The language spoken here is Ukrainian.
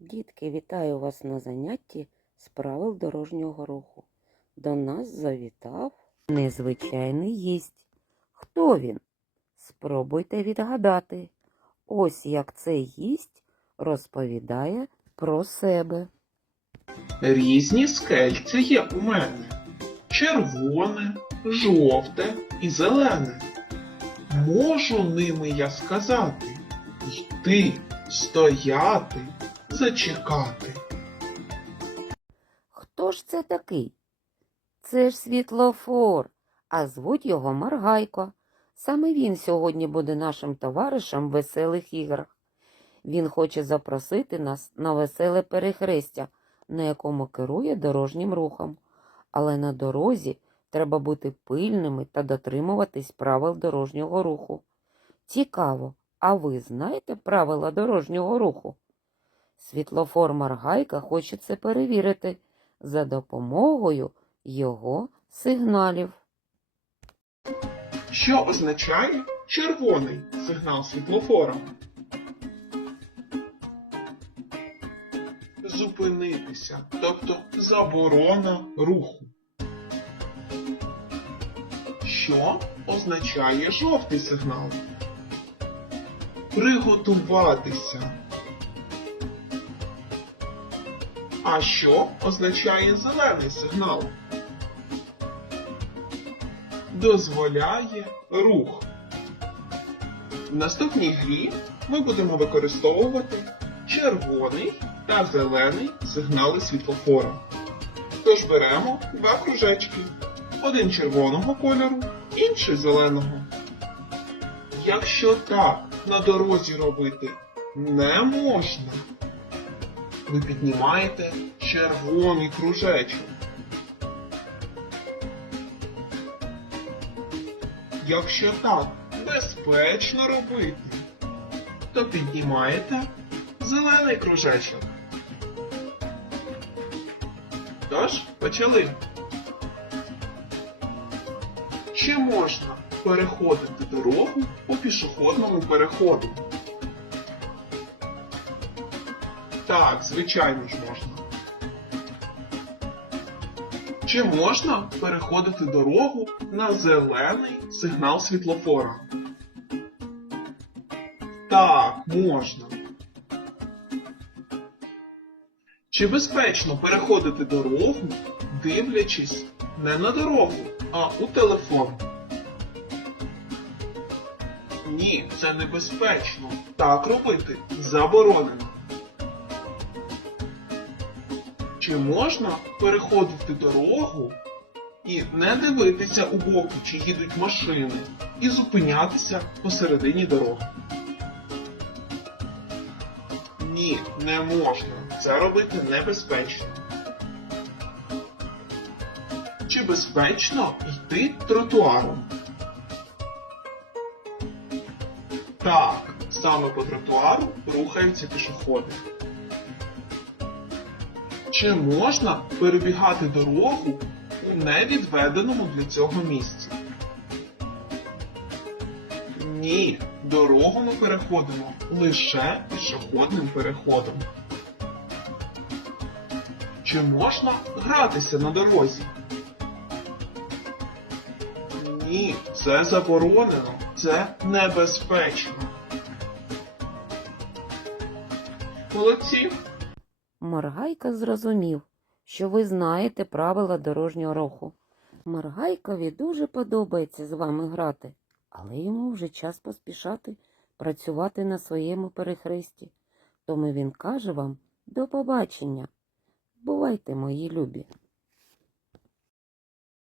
Дітки, вітаю вас на занятті з правил дорожнього руху. До нас завітав незвичайний гість. Хто він? Спробуйте відгадати. Ось як цей гість розповідає про себе. Різні скельця є у мене. Червоне, жовте і зелене. Можу ними я сказати йти, стояти, зачекати. Хто ж це такий? Це ж світлофор, а звуть його Маргайко. Саме він сьогодні буде нашим товаришем в веселих іграх. Він хоче запросити нас на веселе перехрестя, на якому керує дорожнім рухом. Але на дорозі треба бути пильними та дотримуватись правил дорожнього руху. Цікаво, а ви знаєте правила дорожнього руху? Світлофор Маргайка хоче це перевірити за допомогою його сигналів. Що означає червоний сигнал світлофора? Зупинитися, тобто заборона руху. Що означає жовтий сигнал? Приготуватися. А що означає зелений сигнал? дозволяє рух. В наступній грі ми будемо використовувати червоний та зелений сигнали світлофора. Тож беремо два кружечки: один червоного кольору, інший зеленого. Якщо так на дорозі робити не можна, ви піднімаєте червоний кружечок. Якщо так безпечно робити, то піднімаєте зелений кружечок. Тож, почали. Чи можна переходити дорогу по пішохідному переходу? Так, звичайно ж можна. Чи можна переходити дорогу на зелений сигнал світлофора? Так, можна. Чи безпечно переходити дорогу, дивлячись не на дорогу, а у телефон? Ні, це небезпечно. Так робити заборонено. Чи можна переходити дорогу і не дивитися у боку, чи їдуть машини, і зупинятися посередині дороги? Ні, не можна. Це робити небезпечно. Чи безпечно йти тротуаром? Так, саме по тротуару рухаються пішоходи. Чи можна перебігати дорогу у невідведеному для цього місці? Ні, дорогу ми переходимо лише пішохідним переходом. Чи можна гратися на дорозі? Ні, це заборонено, це небезпечно. Молодці! Моргайка зрозумів, що ви знаєте правила дорожнього руху. Моргайкові дуже подобається з вами грати, але йому вже час поспішати працювати на своєму перехресті. Тому він каже вам до побачення. Бувайте, мої любі.